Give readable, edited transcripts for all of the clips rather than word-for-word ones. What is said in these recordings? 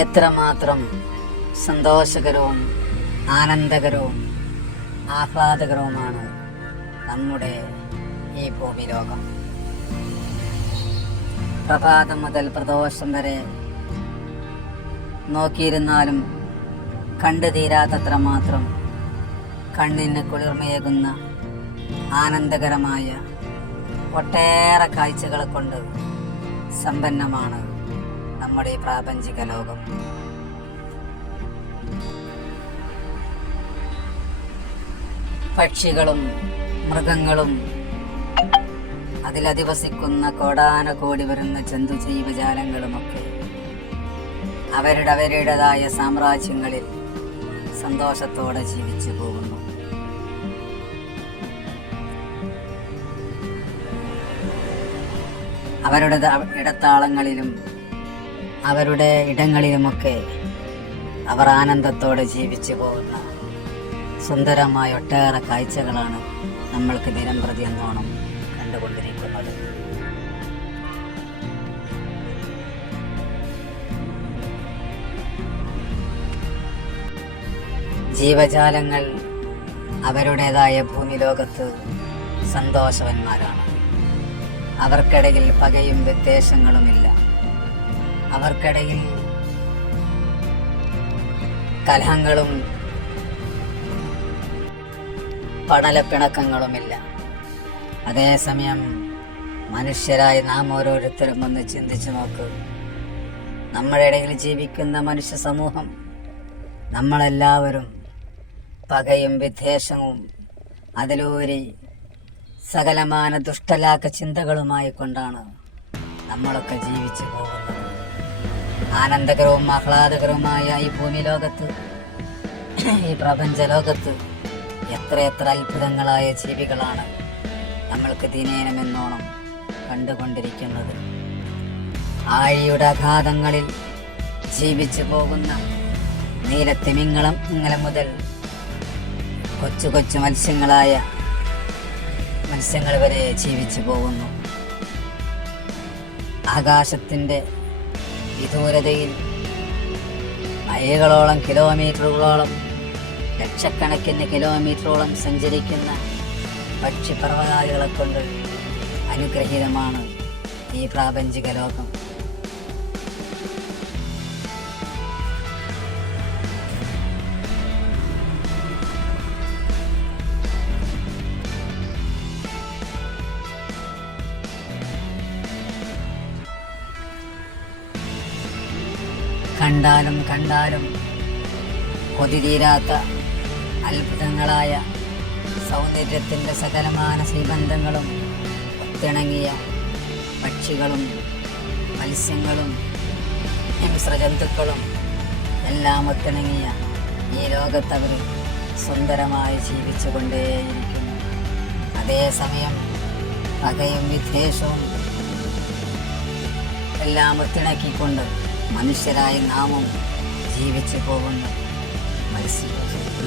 എത്രമാത്രം സന്തോഷകരവും ആനന്ദകരവും ആഹ്ലാദകരവുമാണ് നമ്മുടെ ഈ ഭൂമി ലോകം. പ്രഭാതം മുതൽ പ്രദോഷം വരെ നോക്കിയിരുന്നാലും കണ്ടു തീരാത്തത്ര മാത്രം കണ്ണിന് കുളിർമയേകുന്ന ആനന്ദകരമായ ഒട്ടേറെ കാഴ്ചകളെ കൊണ്ട് സമ്പന്നമാണ് നമ്മുടെ ഈ പ്രാപഞ്ചിക ലോകം. പക്ഷികളും മൃഗങ്ങളും അതിലധിവസിക്കുന്ന കോടാനകോടി വരുന്ന ജന്തു ജീവജാലങ്ങളുമൊക്കെ അവരുടേതായ സാമ്രാജ്യങ്ങളിൽ സന്തോഷത്തോടെ ജീവിച്ചു പോകുന്നു. അവരുടെ ഇടത്താളങ്ങളിലും അവരുടെ ഇടങ്ങളിലുമൊക്കെ അവർ ആനന്ദത്തോടെ ജീവിച്ചു പോകുന്ന സുന്ദരമായ ഒട്ടേറെ കാഴ്ചകളാണ് നമ്മൾക്ക് ദിനം പ്രതി എന്നോണം കണ്ടുകൊണ്ടിരിക്കുന്നത്. ജീവജാലങ്ങൾ അവരുടേതായ ഭൂമി ലോകത്ത് സന്തോഷവന്മാരാണ്. അവർക്കിടയിൽ പകയും വിദ്വേഷങ്ങളുമില്ല. അവർക്കിടയിൽ കലഹങ്ങളും പടലപ്പിണക്കങ്ങളുമില്ല. അതേസമയം മനുഷ്യരായി നാം ഓരോരുത്തരും ഒന്ന് ചിന്തിച്ചു നോക്ക്. നമ്മുടെ ഇടയിൽ ജീവിക്കുന്ന മനുഷ്യ സമൂഹം, നമ്മളെല്ലാവരും പകയും വിദ്വേഷവും അതിലൂരി സകലമാന ദുഷ്ടലാക്ക ചിന്തകളുമായി കൊണ്ടാണ് നമ്മളൊക്കെ ജീവിച്ചു പോകുന്നത്. ആനന്ദകരവും ആഹ്ലാദകരവുമായ ഈ ഭൂമി ലോകത്ത്, ഈ പ്രപഞ്ച ലോകത്ത് എത്രയെത്ര അത്ഭുതങ്ങളായ ജീവികളാണ് നമ്മൾക്ക് ദിനേനമെന്നോണം കണ്ടുകൊണ്ടിരിക്കുന്നത്. ആഴിയുടെ അഗാധങ്ങളിൽ ജീവിച്ചു പോകുന്ന നീലത്തിമിംഗളം മുതൽ കൊച്ചു കൊച്ചു മത്സ്യങ്ങൾ വരെ ജീവിച്ചു പോകുന്നു. ആകാശത്തിൻ്റെ വിദൂരതയിൽ മൈലുകളോളം കിലോമീറ്ററുകളോളം ലക്ഷക്കണക്കിന് കിലോമീറ്ററോളം സഞ്ചരിക്കുന്ന പക്ഷിപർവ്വതാദികളെ കൊണ്ട് അനുഗ്രഹീതമാണ് ഈ പ്രാപഞ്ചിക ലോകം. കണ്ടാലും കൊതി തീരാത്ത അത്ഭുതങ്ങളായ സൗന്ദര്യത്തിൻ്റെ സകലമാന ശ്രീബന്ധങ്ങളും ഒത്തിണങ്ങിയ പക്ഷികളും മത്സ്യങ്ങളും ഹിംസ്രജന്തുക്കളും എല്ലാം ഒത്തിണങ്ങിയ ഈ ലോകത്തവർ സുന്ദരമായി ജീവിച്ചു കൊണ്ടേയിരിക്കുന്നു. അതേസമയം പകയും വിദ്വേഷവും എല്ലാം ഒത്തിണക്കിക്കൊണ്ട് മനുഷ്യരായി നാമും ജീവിച്ചു പോകുന്നു.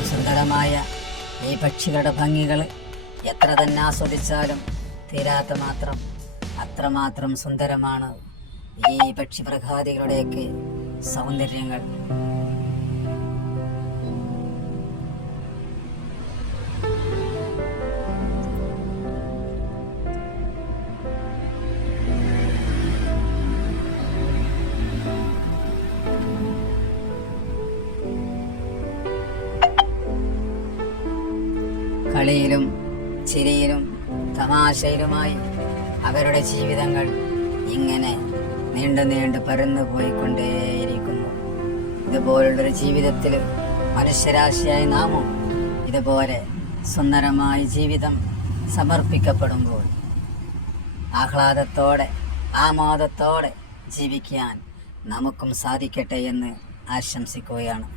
സുന്ദരമായ ഈ പക്ഷികളുടെ ഭംഗികൾ എത്ര തന്നെ ആസ്വദിച്ചാലും തീരാത്ത മാത്രം അത്രമാത്രം സുന്ദരമാണ് ഈ പക്ഷിമൃഗാദികളുടെയൊക്കെ സൗന്ദര്യങ്ങൾ. കളിയിലും ചിരിയിലും തമാശയിലുമായി അവരുടെ ജീവിതങ്ങൾ ഇങ്ങനെ നീണ്ടു പരന്നു പോയിക്കൊണ്ടേയിരിക്കുന്നു. ഇതുപോലുള്ളൊരു ജീവിതത്തിൽ മനുഷ്യരാശിയായി നാമും ഇതുപോലെ സുന്ദരമായ ജീവിതം സമർപ്പിക്കപ്പെടുമ്പോൾ ആഹ്ലാദത്തോടെ ആമോദത്തോടെ ജീവിക്കാൻ നമുക്കും സാധിക്കട്ടെ എന്ന് ആശംസിക്കുകയാണ്.